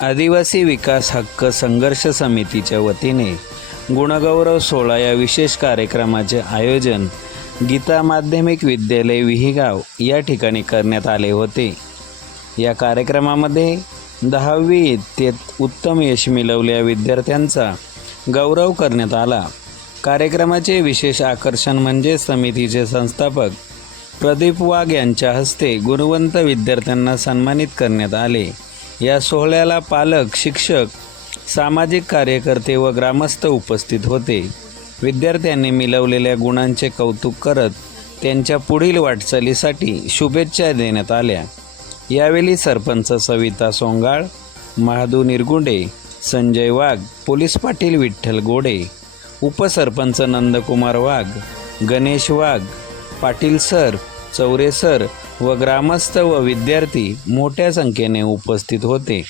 आदिवासी विकास हक्क संघर्ष समितीच्या वतीने गुणगौरव सोहळा या विशेष कार्यक्रमाचे आयोजन गीता माध्यमिक विद्यालय विहिगाव या ठिकाणी करण्यात आले होते. या कार्यक्रमामध्ये दहावी इयत्तेत उत्तम यश मिळवलेल्या विद्यार्थ्यांचा गौरव करण्यात आला. कार्यक्रमाचे विशेष आकर्षण म्हणजे समितीचे संस्थापक प्रदीप वाघ यांच्या हस्ते गुणवंत विद्यार्थ्यांना सन्मानित करण्यात आले. या सोहळ्याला पालक शिक्षक सामाजिक कार्यकर्ते व ग्रामस्थ उपस्थित होते. विद्यार्थ्यांनी मिळवलेल्या गुणांचे कौतुक करत त्यांच्या पुढील वाटचालीसाठी शुभेच्छा देण्यात आल्या. यावेळी सरपंच सविता सोंगाळ महादू निरगुंडे संजय वाघ पोलीस पाटील विठ्ठल गोडे उपसरपंच नंदकुमार वाघ गणेश वाघ पाटील सर चौरेसर व ग्रामस्थ व विद्यार्थी मोठ्या संख्येने उपस्थित होते.